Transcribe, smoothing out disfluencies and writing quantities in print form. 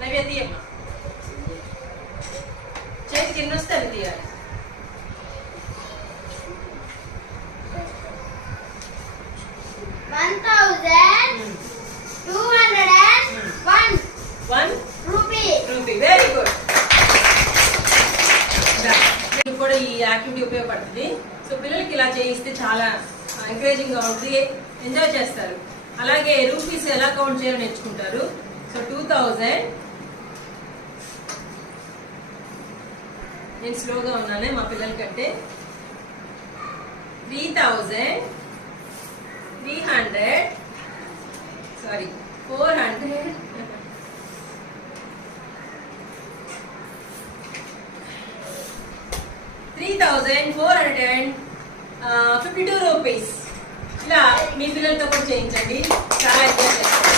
నవ్య తీయమ్మా. చేతికి ఎన్ని వస్తే అవి తీయాలి. 1201 రూపీ. Very good. కూడా ఈ యాక్టివిటీ ఉపయోగపడుతుంది. సో పిల్లలకి ఇలా చేయిస్తే చాలా ఎంకరేజింగ్ గా ఉంటుంది, ఎంజాయ్ చేస్తారు. అలాగే రూపీస్ ఎలా కౌంట్ చేయాలో నేర్చుకుంటారు. సో 2000 నేను స్లోగా ఉన్నానే మా పిల్లల కంటే. 3300 సారీ 400 3,452 రూపీస్. ఇలా మీ పిల్లలతో కూడా చేయించండి, చాలా ఎంజాయ్ చేస్తారు.